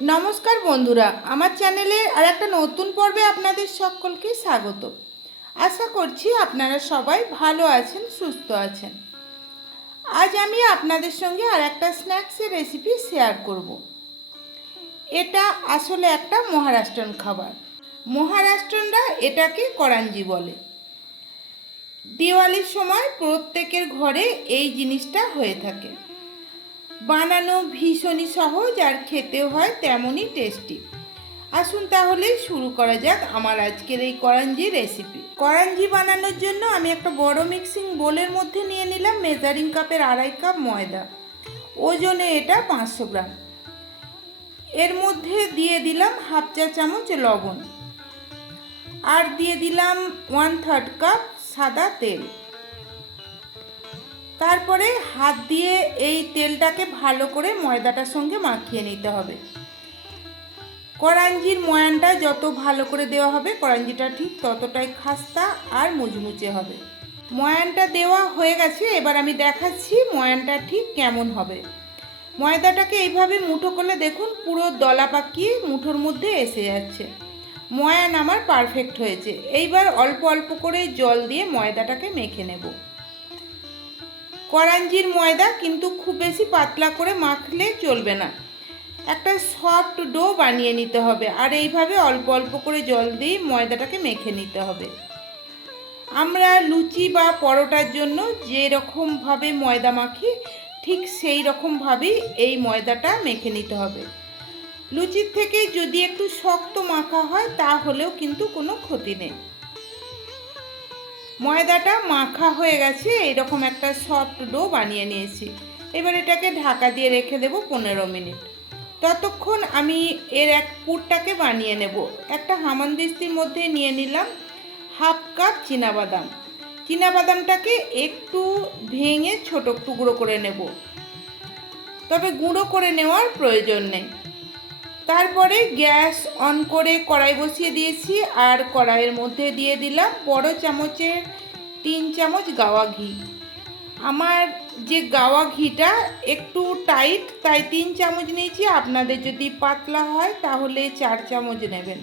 নমস্কার বন্ধুরা, আমার চ্যানেলে আর একটা নতুন পর্বে আপনাদের সকলকে স্বাগত। আশা করছি আপনারা সবাই ভালো আছেন, সুস্থ আছেন। আজ আমি আপনাদের সঙ্গে আর একটা স্ন্যাক্সের রেসিপি শেয়ার করব। এটা আসলে একটা মহারাষ্ট্রান খাবার। মহারাষ্ট্রনরা এটাকে করাঞ্জি বলে। দিওয়ালির সময় প্রত্যেকের ঘরে এই জিনিসটা হয়ে থাকে। বানানো ভীষণই সহজ আর খেতেও হয় তেমনই টেস্টি। আসুন তাহলে শুরু করা যাক আমার আজকের এই করাঞ্জি রেসিপি। করাঞ্জি বানানোর জন্য আমি একটা বড় মিক্সিং বোলের মধ্যে নিয়ে নিলাম মেজারিং কাপের 2.5 কাপ ময়দা। ওজনে এটা 500 গ্রাম। এর মধ্যে দিয়ে দিলাম হাফ চা চামচ লবণ, আর দিয়ে দিলাম 1/3 কাপ সাদা তেল। তারপরে হাত দিয়ে এই তেলটাকে ভালো করে ময়দাটার সঙ্গে মাখিয়ে নিতে হবে। করাঞ্জির ময়ানটা যত ভালো করে দেওয়া হবে করাঞ্জিটা ঠিক ততটাই খাস্তা আর মুচমুচে হবে। ময়ানটা দেওয়া হয়ে গেছে, এবার আমি দেখাচ্ছি ময়ানটা ঠিক কেমন হবে। ময়দাটাকে এইভাবে মুঠো করলে দেখুন পুরো দলা পাকিয়ে মুঠোর মধ্যে এসে যাচ্ছে। ময়ান আমার পারফেক্ট হয়েছে। এইবার অল্প অল্প করে জল দিয়ে ময়দাটাকে মেখে নেব। করাঞ্জির ময়দা কিন্তু খুব বেশি পাতলা করে মাখলে চলবে না, একটা সফট ডো বানিয়ে নিতে হবে। আর এইভাবে অল্প অল্প করে জল দিয়ে ময়দাটাকে মেখে নিতে হবে। আমরা লুচি বা পরোটার জন্য যেরকমভাবে ময়দা মাখি ঠিক সেই রকমভাবেই এই ময়দাটা মেখে নিতে হবে। লুচির থেকে যদি একটু শক্ত মাখা হয় তাহলেও কিন্তু কোনো ক্ষতি নেই। ময়দাটা মাখা হয়ে গেছে, এইরকম একটা সফট ডো বানিয়ে নিয়েছি। এবার এটাকে ঢাকা দিয়ে রেখে দেব 15 মিনিট। ততক্ষণ আমি এর এক পুরটাকে বানিয়ে নেব। একটা হামানদিস্তির মধ্যে নিয়ে নিলাম হাফ কাপ চীনাবাদাম। চীনাবাদামটাকে একটু ভেঙে ছোট টুকরো করে নেব, তবে গুঁড়ো করে নেওয়ার প্রয়োজন নেই। তারপরে গ্যাস অন করে কড়াই বসিয়ে দিয়েছি, আর কড়াইয়ের মধ্যে দিয়ে দিলাম বড় চামচের 3 চামচ গাওয়া ঘি। আমার যে গাওয়া ঘিটা একটু টাইট তাই 3 চামচ নিয়েছি, আপনাদের যদি পাতলা হয় তাহলে 4 চামচ নেবেন।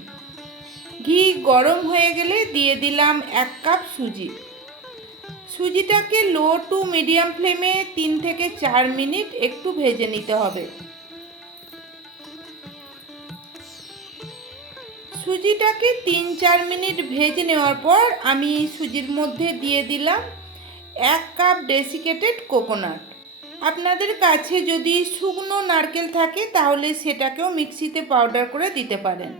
ঘি গরম হয়ে গেলে দিয়ে দিলাম 1 কাপ সুজি। সুজিটাকে লো টু মিডিয়াম ফ্লেমে 3 থেকে 4 মিনিট একটু ভেজে নিতে হবে। সুজিটাকে 3-4 মিনিট ভেজে নেওয়ার পর আমি সুজির মধ্যে দিয়ে দিলাম 1 কাপ ডেসিকেটেড কোকোনাট। আপনাদের কাছে যদি শুকনো নারকেল থাকে তাহলে সেটাকেও মিক্সিতে পাউডার করে দিতে পারেন।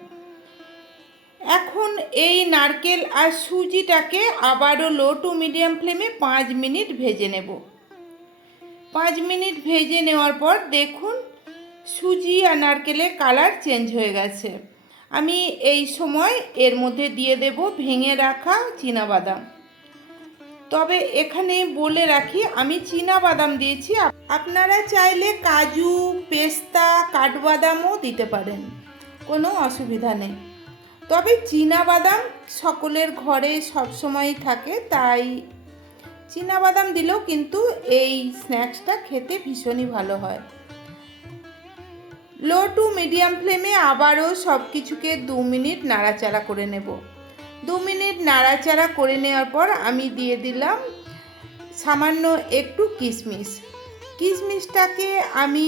এখন এই নারকেল আর সুজিটাকে আবারও লো টু মিডিয়াম ফ্লেমে 5 মিনিট ভেজে নেব। 5 মিনিট ভেজে নেওয়ার পর দেখুন সুজি আর নারকেলের কালার চেঞ্জ হয়ে গেছে। আমি এই সময় এর মধ্যে দিয়ে দেব ভেঙে রাখা চীনাবাদাম। তবে এখানে বলে রাখি আমি চীনাবাদাম দিয়েছি, আপনারা চাইলে কাজু, পেস্তা, কাঠবাদামও দিতে পারেন, কোনো অসুবিধা নেই। তবে চীনাবাদাম সকলের ঘরে সবসময়ই থাকে, তাই চীনাবাদাম দিলেও কিন্তু এই স্ন্যাক্সটা খেতে ভীষণই ভালো হয়। লো টু মিডিয়াম ফ্লেমে আবারও সব কিছুকে 2 মিনিট নাড়াচাড়া করে নেব। 2 মিনিট নাড়াচাড়া করে নেওয়ার পর আমি দিয়ে দিলাম সামান্য একটু কিশমিশ। কিশমিশটাকে আমি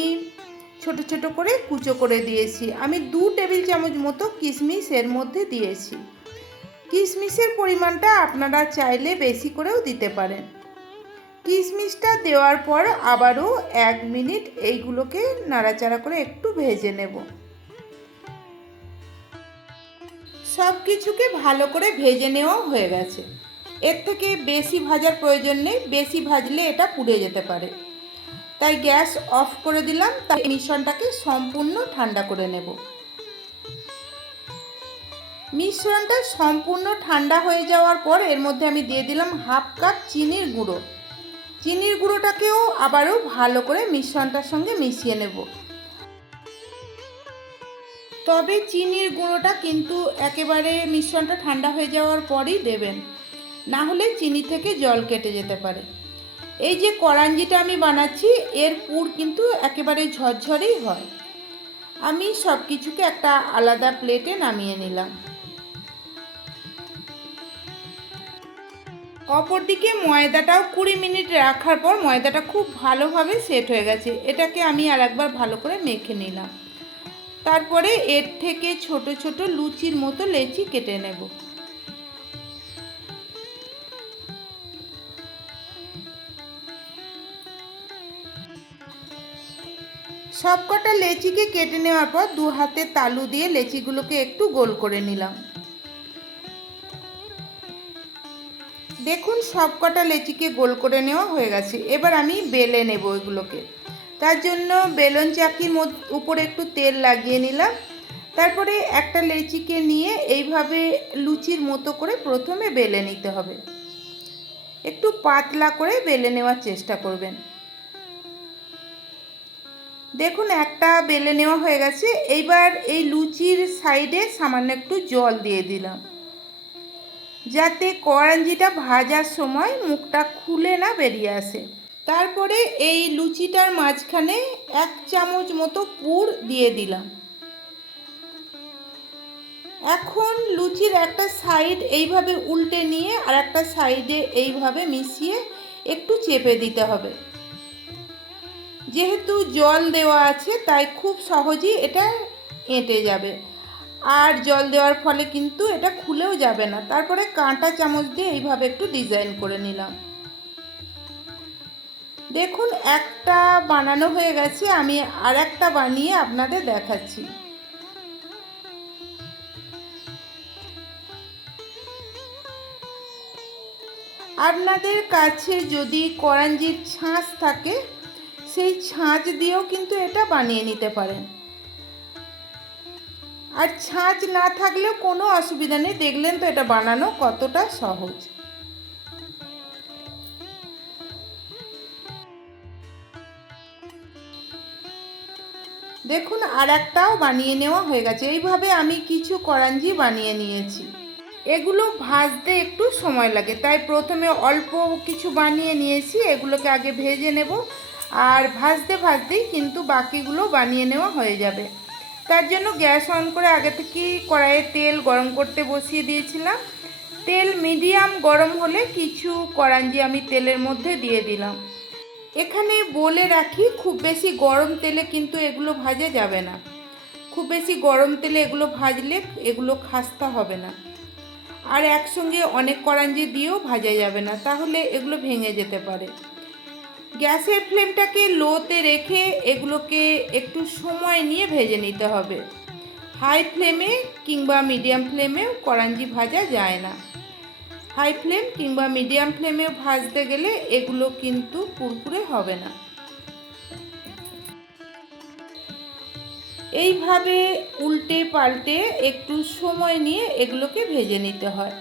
ছোট ছোট করে কুচো করে দিয়েছি। আমি 2 টেবিল চামচ মতো কিশমিশ এর মধ্যে দিয়েছি। কিশমিশের পরিমাণটা আপনারা চাইলে বেশি করেও দিতে পারেন। কিশমিশটা দেওয়ার পর আবারও 1 মিনিট এইগুলোকে নাড়াচাড়া করে একটু ভেজে নেব। সব কিছুকে ভালো করে ভেজে নেওয়া হয়ে গেছে। এর থেকে বেশি ভাজার প্রয়োজন নেই, বেশি ভাজলে এটা পুড়ে যেতে পারে। তাই গ্যাস অফ করে দিলাম। তাই মিশ্রণটাকে সম্পূর্ণ ঠান্ডা করে নেব। মিশ্রণটা সম্পূর্ণ ঠান্ডা হয়ে যাওয়ার পর এর মধ্যে আমি দিয়ে দিলাম হাফ কাপ চিনির গুঁড়ো। চিনির গুঁড়োটাকেও আবারও ভালো করে মিশ্রণটার সঙ্গে মিশিয়ে নেব। তবে চিনির গুঁড়োটা কিন্তু একেবারে মিশ্রণটা ঠান্ডা হয়ে যাওয়ার পরই দেবেন, না হলে চিনি থেকে জল কেটে যেতে পারে। এই যে করাঞ্জিটা আমি বানাচ্ছি এর পুর কিন্তু একেবারে ঝরঝরেই হয়। আমি সব কিছুকে একটা আলাদা প্লেটে নামিয়ে নিলাম। অপরদিকে ময়দাটাও 20 মিনিট রাখার পর ময়দাটা খুব ভালোভাবে সেট হয়ে গেছে। এটাকে আমি আর একবার ভালো করে মেখে নিলাম। তারপরে এর থেকে ছোট ছোট লুচির মতো লেচি কেটে নেব। সবকটা লেচিকে কেটে নেওয়ার পর 2 হাতে তালু দিয়ে লেচিগুলোকে একটু গোল করে নিলাম। দেখুন সবকটা লেচিকে গোল করে নেওয়া হয়ে গেছে। এবার আমি বেলে নেব এগুলোকে। তার জন্য বেলন চাকির উপরে একটু তেল লাগিয়ে নিলাম। তারপরে একটা লেচিকে নিয়ে এইভাবে লুচির মতো করে প্রথমে বেলে নিতে হবে। একটু পাতলা করে বেলে নেওয়ার চেষ্টা করবেন। দেখুন একটা বেলে নেওয়া হয়ে গেছে। এইবার এই লুচির সাইডে সামান্য একটু জল দিয়ে দিলাম, যাতে কড়াঞ্জিটা ভাজার সময় মুখটা খুলে না বেরিয়ে আসে। তারপরে এই লুচিটার মাঝখানে 1 চামচ মতো পুর দিয়ে দিলাম। এখন লুচির একটা সাইড এইভাবে উল্টে নিয়ে আর একটা সাইডে এইভাবে মিশিয়ে একটু চেপে দিতে হবে। যেহেতু জল দেওয়া আছে তাই খুব সহজেই এটা এঁটে যাবে, আর জল দেওয়ার ফলে কিন্তু এটা খুলেও যাবে না। তারপরে কাঁটা চামচ দিয়ে এইভাবে একটু ডিজাইন করে নিলাম। দেখুন একটা বানানো হয়ে গেছে, আমি আর একটা বানিয়ে আপনাদের দেখাচ্ছি। আপনাদের কাছে যদি কড়াঞ্জির ছাঁচ থাকে সেই ছাঁচ দিয়েও কিন্তু এটা বানিয়ে নিতে পারেন, আর ছাঁচ না থাকলেও কোনো অসুবিধা নেই। দেখলেন তো এটা বানানো কতটা সহজ। দেখুন আর একটাও বানিয়ে নেওয়া হয়ে গেছে। এইভাবে আমি কিছু কড়াঞ্জি বানিয়ে নিয়েছি। এগুলো ভাজতে একটু সময় লাগে, তাই প্রথমে অল্প কিছু বানিয়ে নিয়েছি, এগুলোকে আগে ভেজে নেব, আর ভাজতে ভাজতেই কিন্তু বাকিগুলো বানিয়ে নেওয়া হয়ে যাবে। তার জন্য গ্যাস অন করে আগে থেকেই কড়াইয়ে তেল গরম করতে বসিয়ে দিয়েছিলাম। তেল মিডিয়াম গরম হলে কিছু কড়াঞ্জি আমি তেলের মধ্যে দিয়ে দিলাম। এখানে বলে রাখি, খুব বেশি গরম তেলে কিন্তু এগুলো ভাজা যাবে না। খুব বেশি গরম তেলে এগুলো ভাজলে এগুলো খাস্তা হবে না, আর একসঙ্গে অনেক কড়াঞ্জি দিয়েও ভাজা যাবে না, তাহলে এগুলো ভেঙে যেতে পারে। গ্যাসের ফ্লেমটাকে লোতে রেখে এগুলোকে একটু সময় নিয়ে ভেজে নিতে হবে। হাই ফ্লেমে কিংবা মিডিয়াম ফ্লেমেও কড়াঞ্জি ভাজা যায় না। হাই ফ্লেম কিংবা মিডিয়াম ফ্লেমেও ভাজতে গেলে এগুলো কিন্তু কুরকুরে হবে না। এইভাবে উল্টে পাল্টে একটু সময় নিয়ে এগুলোকে ভেজে নিতে হয়।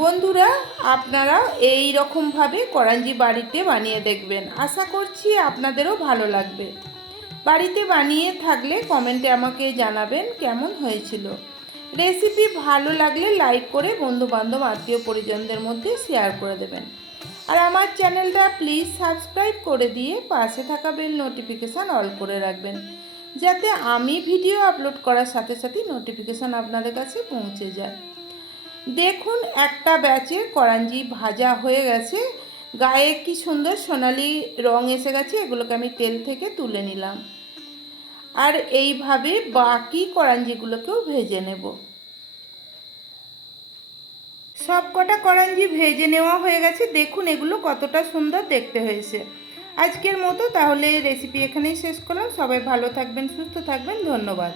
বন্ধুরা, আপনারা এই রকমভাবে কড়াঞ্জি বাড়িতে বানিয়ে দেখবেন, আশা করছি আপনাদেরও ভালো লাগবে। বাড়িতে বানিয়ে থাকলে কমেন্টে আমাকে জানাবেন কেমন হয়েছিল। রেসিপি ভালো লাগলে লাইক করে বন্ধুবান্ধব আত্মীয় পরিজনদের মধ্যে শেয়ার করে দেবেন, আর আমার চ্যানেলটা প্লিজ সাবস্ক্রাইব করে দিয়ে পাশে থাকা বেল নোটিফিকেশান অল করে রাখবেন, যাতে আমি ভিডিও আপলোড করার সাথে সাথে নোটিফিকেশান আপনাদের কাছে পৌঁছে যায়। দেখুন একটা ব্যাচে কড়াঞ্জি ভাজা হয়ে গেছে, গায়ে কি সুন্দর সোনালি রং এসে গেছে। এগুলোকে আমি তেল থেকে তুলে নিলাম, আর এইভাবে বাকি কড়াঞ্জিগুলোকেও ভেজে নেব। সব কটা কড়াঞ্জি ভেজে নেওয়া হয়ে গেছে। দেখুন এগুলো কতটা সুন্দর দেখতে হয়েছে। আজকের মতো তাহলে রেসিপি এখানেই শেষ করলাম। সবাই ভালো থাকবেন, সুস্থ থাকবেন, ধন্যবাদ।